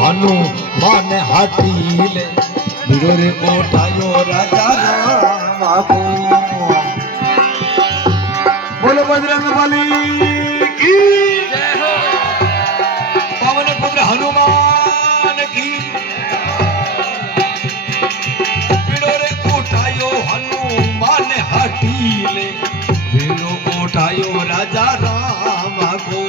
हनुमान हाटीले वीरो रे मोटायो राजा राम को। बोलो बजरंग बली की जय हो। पवन पुत्र हनुमान की। वीरो रे मोटायो हनुमान हाटीले वीरो मोटायो राजा राम को।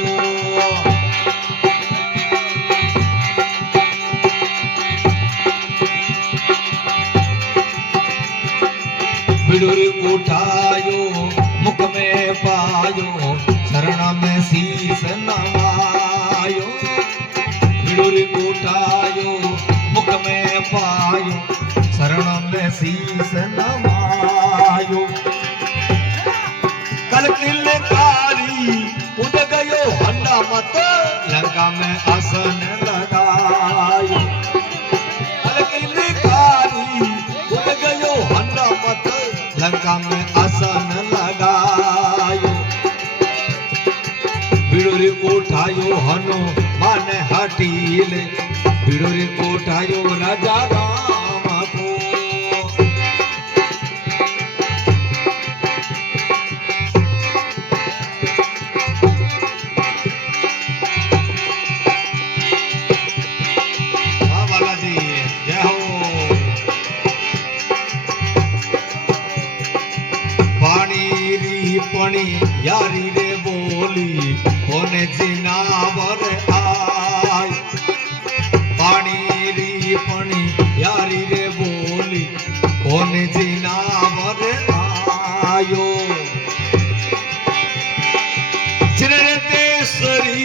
विडुर उठायो मुख में पायो शरण में शीस नवायो। विडुर उठायो मुख में पायो शरण में शीस नवायो। कल किलकारी उड़ गयो हनुमत लंका में आसन लगायो। कल किलकारी उड़ गयो हनुमत लंका में आसन लगायो। विडुर उठायो हनुमान हाटीले विडुर उठायो राजा राम को। हाँ बालाजी जय हो। पणी यारी रे बोली होने जिनावर आय। पानी री पणी यारी रे बोली होने जिनावर आयो। जिने देसरी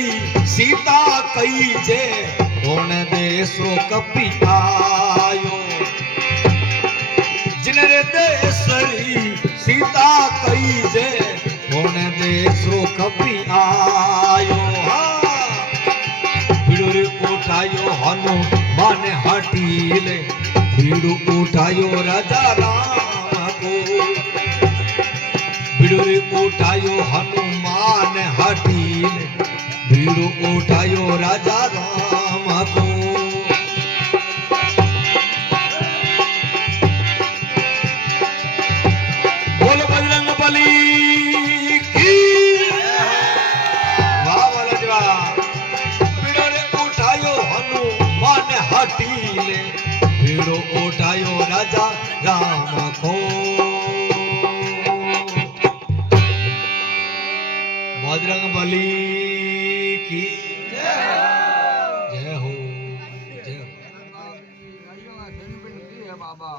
सीता कई जे होने देसरो कपी आयो। जिने देसरी सीता कई जे होने देसरो कपी आयो। विडुर उठायो हनुमान हाटीले विडुर उठायो राजा राम को। विडुर उठायो हनुमान हाटीले विडुर उठायो राजा राम को। हाटीले वीरो उठायो राजा राम को। बजरंग बली की जय हो। जय हो बाबा।